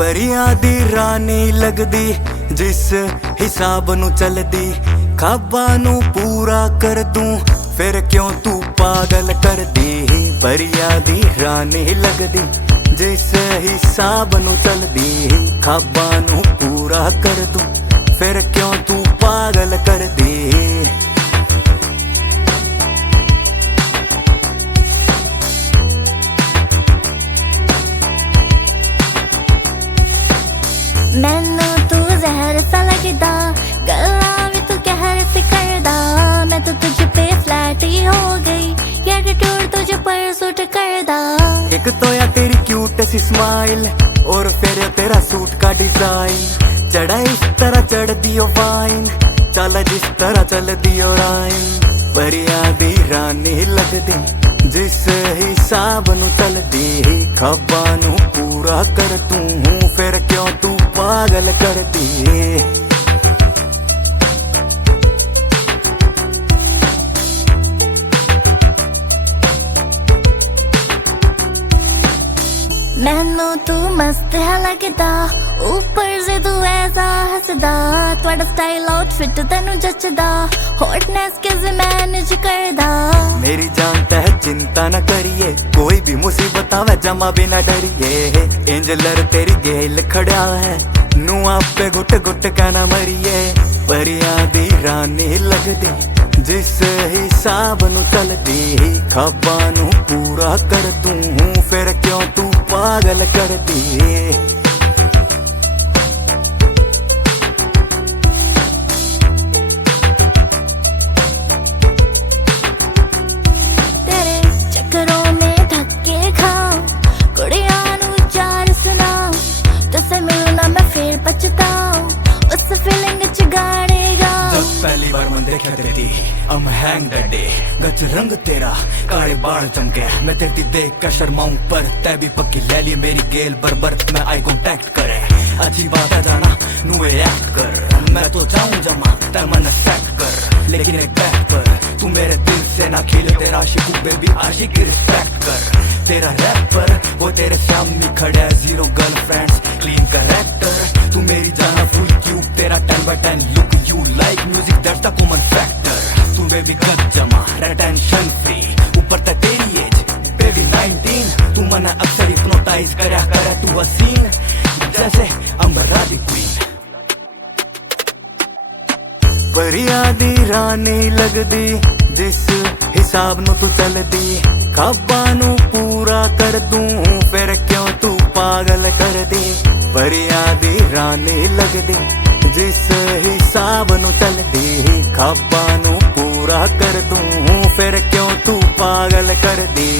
परियां दी रानी लगदी जिस हिसाब नू चलदी, ख्वाबां नू पूरा कर दूं फिर क्यों तू पागल कर दी। परियां दी रानी लगदी जिस हिसाब नू चलदी, ख्वाबां नू पूरा कर दूं फिर क्यों तू पागल कर दी। मैनू तू जहर सा लगदा, गल्लां भी तू कहर से करदा। मैं तो तुझ पे फ्लैट ही हो गई, एटीट्यूड तुझ पर सूट करदा। एक तो या तेरी क्यूट सी स्माइल और फिर तेरा सूट का डिजाइन, चढ़ा इस तरह चढ़ दियो वाइन, चल जिस तरह चल दियो राइन। परियां दी रानी लगदी जिस हिसाब नू चलदी, ख्वाबां नू पूरा कर दूं फिर क्यों तू पागल कर दी। मैनू तू मस्त है लगदा, ऊपर से तू ऐसा हसदा। तुहाडा स्टाइल आउटफिट तेनू जचदा, हॉटनेस किसे मैनेज करदा। मेरी जान तह चिंता न करिए, कोई भी मुसीबत आवे जमा भी न डरिए। एंजलर तेरी गेल खड़ा है, नू आपे घुट घुट कहना मरिए। परियां दी रानी लगदी जिस हिसाब नू चलदी, ख्वाबां नू पूरा कर दूं फिर क्यों तू पागल कर दी। तेरे चक्करों में धक्के खाऊं, कुड़ियां नू चार सुनाऊं, तुझसे मिलना मैं फिर पछताऊं, उस फीलिंग च गाने गाऊं। जब पहली बार मन देखा तेरी I'm hang that day, गच रंग तेरा काले बाल चमके। मैं तेरी देख कर शर्माऊं पर तै भी पक्की ले ली मेरी गेल बरबर। मैं आई कॉन्टैक्ट करे अच्छी बात है जाना नू एक्ट कर। मैं तो जाऊं जमा तै मन सेट कर, लेकिन एक बैक पर तू मेरे दिल से ना खिले। तेरा आशिक बेबी आशिक की रिस्पेक्ट कर। तेरा रैपर वो तेरे सामने खड़ा है, जीरो गर्लफ्रेंड्स क्लीन करेक्टर। तू मेरी जाना फुल क्यूट, तेरा 10/10 look you like music that's the common factor. तू बेबी गच जमा टेंशन फ्री, ऊपर तक तेरी एज बेबी 19। तू मना अक्सर हिप्नोटाइज करया करे, तू हसीन जैसे अंबरा दी क्वीन। परियां दी रानी लगदी जिस हिसाब नू तू चलदी, ख्वाबां नू पूरा कर दूं फिर क्यों तू पागल कर दी। परियां दी रानी लगदी जिस हिसाब नू चलदी, ख्वाबां नू पूरा कर दूं फिर क्यों तू पागल कर दी।